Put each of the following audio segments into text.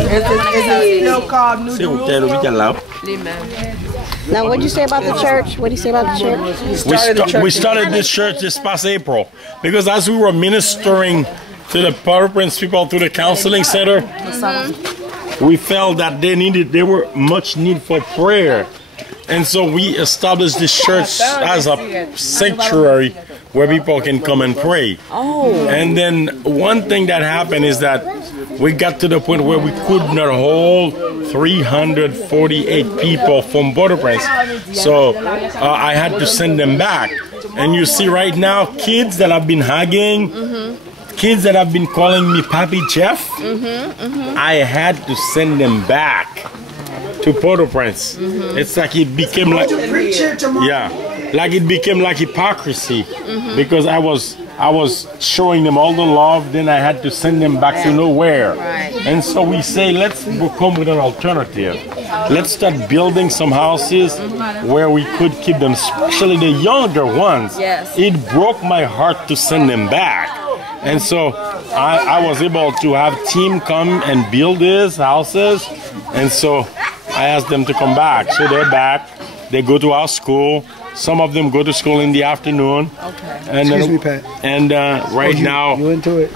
Is it still called New Jerusalem? Now, what did you say about the church? What did you say about the church? We started this church this past April because as we were ministering to the Port-au-Prince people through the counseling center, we felt that there were much need for prayer. And so we established this church as a sanctuary where people can come and pray. And then one thing that happened is that we got to the point where we could not hold 348 people from Port-au-Prince. So I had to send them back. And you see right now, kids that have been hugging, kids that have been calling me Papi Jeff, I had to send them back to Port-au-Prince. It's like it became like, like it became like hypocrisy because I was showing them all the love, then I had to send them back to nowhere. And so we say, let's come with an alternative. Let's start building some houses where we could keep them, especially the younger ones. It broke my heart to send them back. And so I was able to have team come and build these houses. And so I asked them to come back. So they're back. They go to our school. Some of them go to school in the afternoon. And Excuse me, Pat. And right now,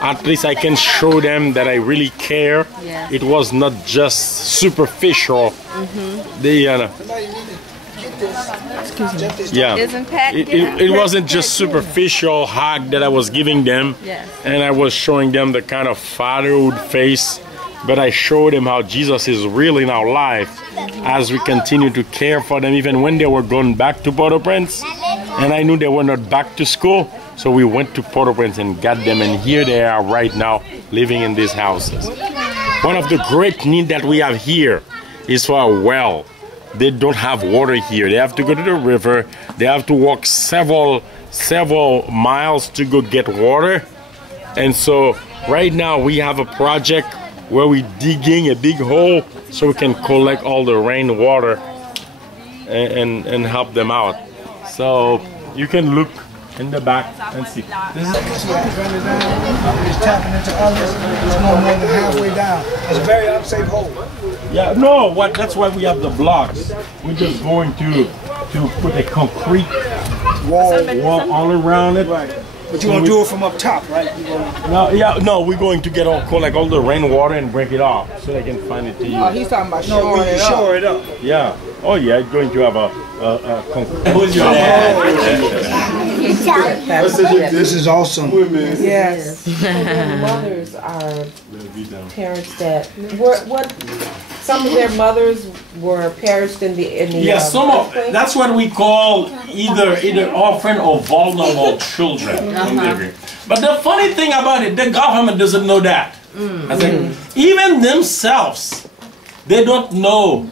at least I can show them that I really care. It was not just superficial. It wasn't just superficial hug that I was giving them. And I was showing them the kind of fatherhood face. But I showed them how Jesus is real in our life as we continue to care for them, even when they were going back to Port-au-Prince. And I knew they were not back to school, so we went to Port-au-Prince and got them, and here they are right now living in these houses. One of the great needs that we have here is for a well. They don't have water here. They have to go to the river. They have to walk several miles to go get water. And so right now we have a project where we're digging a big hole so we can collect all the rainwater and help them out. So you can look in the back and see. This is it's tapping into others. It's no more than halfway down. It's a very unsafe hole. Yeah, no, that's why we have the blocks. We're just going to put a concrete wall all around it. But you're going to do it from up top, right? No, we're going to collect all the rainwater and break it off so they can find it to you. Oh, he's talking about shore it up. Yeah. Oh, yeah, it's going to have a Who's your dad? This is awesome. Yes. So their mothers are parents that what some of their mothers were perished in the yes, that's what we call either orphan or vulnerable children. But the funny thing about it, the government doesn't know that. I think even themselves, they don't know.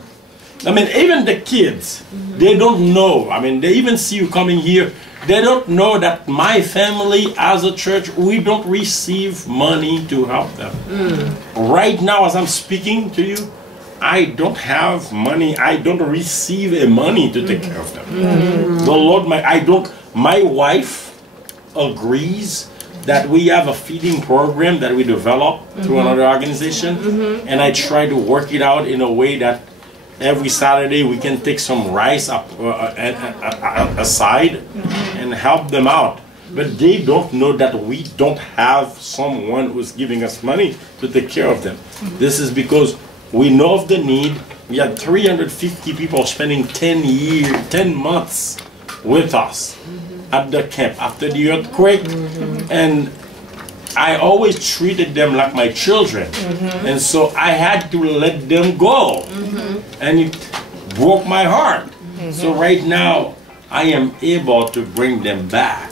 I mean, even the kids, they don't know. I mean, they even see you coming here. They don't know that my family, as a church, we don't receive money to help them. Right now, as I'm speaking to you, I don't have money. I don't receive a money to take care of them. The Lord, my wife agrees that we have a feeding program that we develop through another organization, and I try to work it out in a way that every Saturday we can take some rice aside and help them out. But they don't know that we don't have someone who's giving us money to take care of them. This is because we know of the need. We had 350 people spending 10 months with us at the camp after the earthquake. And I always treated them like my children. And so I had to let them go. And it broke my heart. So right now, I am able to bring them back,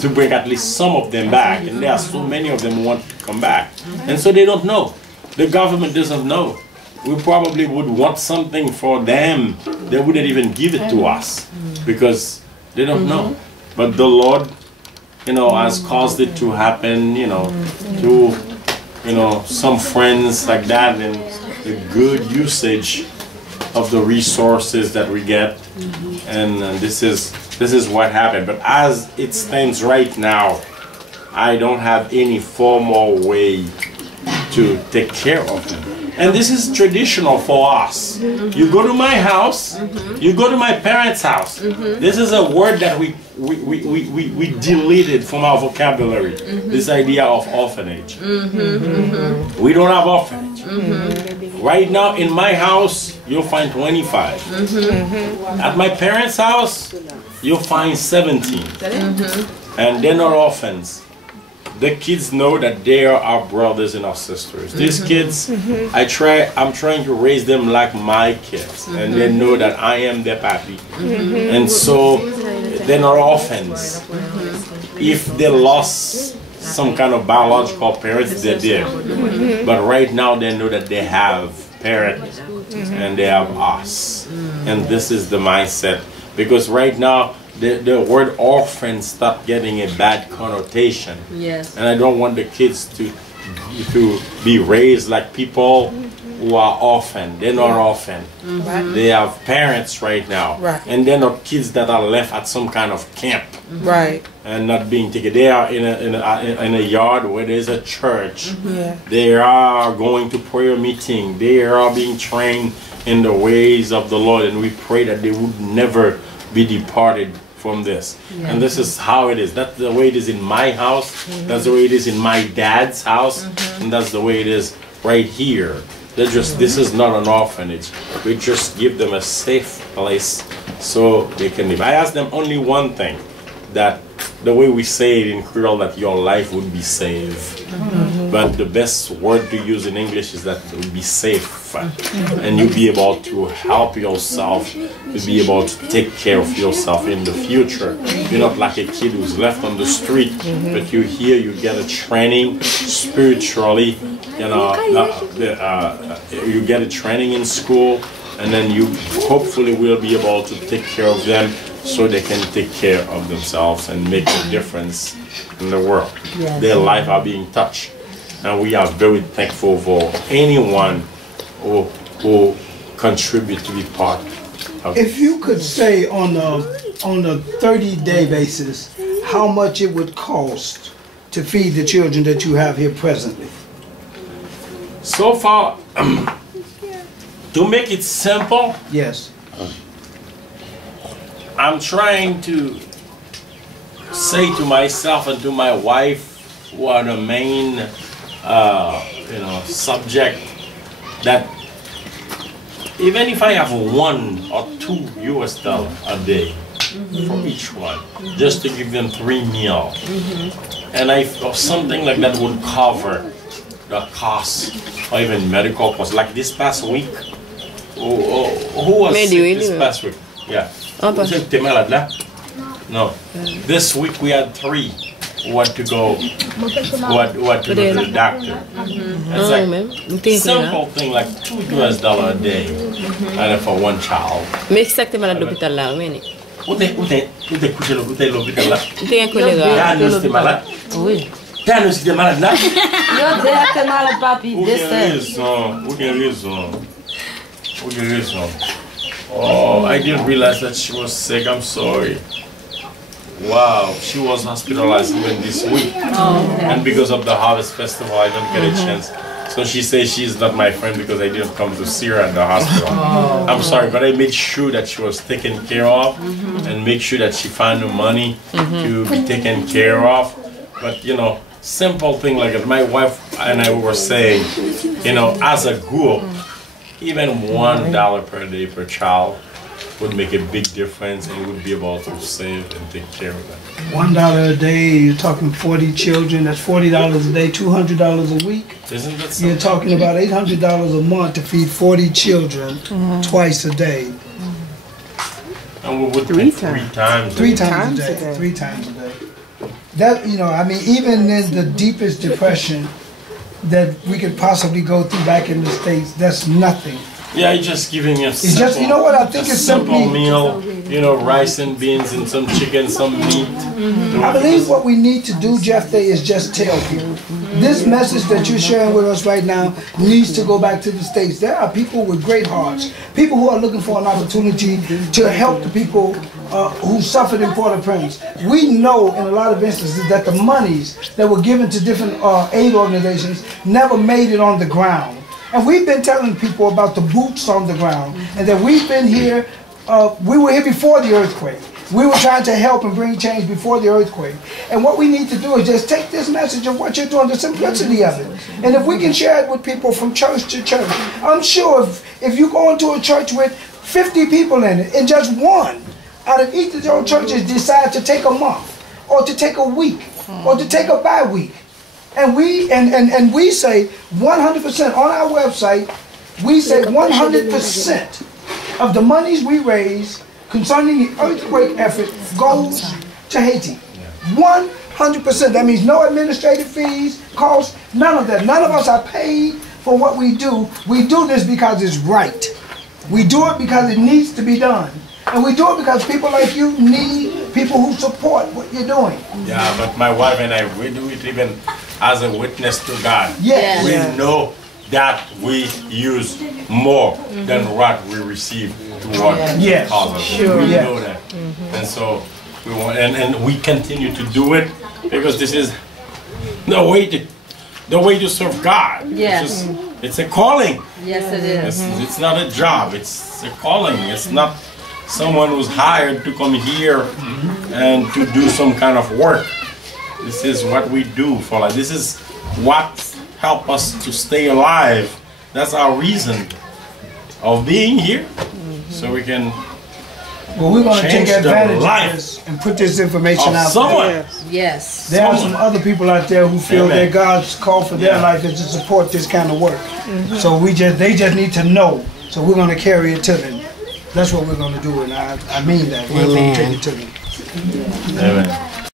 to bring at least some of them back. And there are so many of them who want to come back. And so they don't know. The government doesn't know. We probably would want something for them. They wouldn't even give it to us because they don't know. But the Lord, has caused it to happen, through, some friends like that and the good usage of the resources that we get. And this is what happened. But as it stands right now, I don't have any formal way to take care of them. And this is traditional for us. You go to my house, you go to my parents' house. This is a word that we deleted from our vocabulary, this idea of orphanage. We don't have orphanage. Right now in my house, you'll find 25. At my parents' house, you'll find 17. And they're not orphans. The kids know that they are our brothers and our sisters. These kids, I'm trying to raise them like my kids, and they know that I am their papi. And so they're not orphans. If they lost some kind of biological parents, they're there. But right now they know that they have parents and they have us. And this is the mindset. Because right now, the word orphan stopped getting a bad connotation. Yes. And I don't want the kids to be raised like people who are orphan. They're not orphan. They have parents right now. And they're not kids that are left at some kind of camp. And not being taken. They are in a yard where there's a church. They are going to prayer meeting. They are being trained in the ways of the Lord. And we pray that they would never be departed from this. And this is how it is. That's the way it is in my house. That's the way it is in my dad's house. And that's the way it is right here. They're just, this is not an orphanage. We just give them a safe place so they can live. I ask them only one thing, that the way we say it in Creole, that your life would be saved. But the best word to use in English is that it would be safe. And you'll be able to help yourself, you'll be able to take care of yourself in the future. You're not like a kid who's left on the street, but you're here, you get a training spiritually, you know, you get a training in school, and then you hopefully will be able to take care of them so they can take care of themselves and make a difference in the world. Their life are being touched. And we are very thankful for anyone who contribute to be part of If you could say on a 30-day basis how much it would cost to feed the children that you have here presently. So far, to make it simple, yes, I'm trying to say to myself and to my wife, who are the main subject, that even if I have $1 or $2 a day for each one, just to give them 3 meals, and something like that would cover the cost or even medical costs. Like this past week, who was sick this past week? Yeah. No. This week we had 3 who had to go to the doctor. It's like simple thing like $2 a day, and for one child. Mais exactement à l'hôpital là, mais. Où t'es couché à l'hôpital là? T'es un collègue. T'es malade? Oui. T'es malade là? Non, t'es malade, papi. Oh, I didn't realize that she was sick. I'm sorry. Wow, she was hospitalized even this week. And because of the Harvest Festival, I don't get a chance. So she says she's not my friend because I didn't come to see her at the hospital. I'm sorry, but I made sure that she was taken care of and make sure that she found the money to be taken care of. But, you know, simple thing like that. My wife and I were saying, you know, as a group, even $1 per day per child would make a big difference, and would be able to save and take care of them. $1 a day, you're talking 40 children, that's $40 a day, $200 a week. Isn't that something? You're talking about $800 a month to feed 40 children twice a day. And we would think 3 times. 3 times a day. 3 times a day. That, you know, I mean, even in the deepest depression that we could possibly go through back in the States, that's nothing. Yeah, you're just giving a simple, just, you know what, I think it's simple simply meal, you know, rice and beans and some chicken, some meat. I believe what we need to do, Jeff, is just tell people. This message that you're sharing with us right now needs to go back to the States. There are people with great hearts, people who are looking for an opportunity to help the people who suffered in Port-au-Prince. We know in a lot of instances that the monies that were given to different aid organizations never made it on the ground. And we've been telling people about the boots on the ground, and that we've been here, we were here before the earthquake. We were trying to help and bring change before the earthquake. And what we need to do is just take this message of what you're doing, the simplicity of it. And if we can share it with people from church to church, I'm sure if you go into a church with 50 people in it, and just one out of each of those churches decide to take a month, or to take a week, or to take a bye week, and we say 100% on our website, we say 100% of the monies we raise concerning the earthquake effort goes to Haiti. 100%. That means no administrative fees, costs, none of that. None of us are paid for what we do. We do this because it's right. We do it because it needs to be done. And we do it because people like you need people who support what you're doing. Yeah, but my wife and I, we do it even as a witness to God. Yes. We know that we use more than what we receive toward Yes. cause of it. Sure. We Yes. know that. And so we want, and we continue to do it because this is the way to serve God. Yes. It's a calling. Yes, it is. It's not a job, it's a calling. It's not someone who's hired to come here and to do some kind of work. This is what we do for life. This is what helps us to stay alive. That's our reason of being here. So we can Well, we're going to take change the advantage life of this and put this information of out someone. there. Yes. There are some other people out there who feel Amen. that God's call for their life is to support this kind of work. So they just need to know. So we're going to carry it to them. That's what we're going to do, and I mean that. We're going to take it to them. Amen.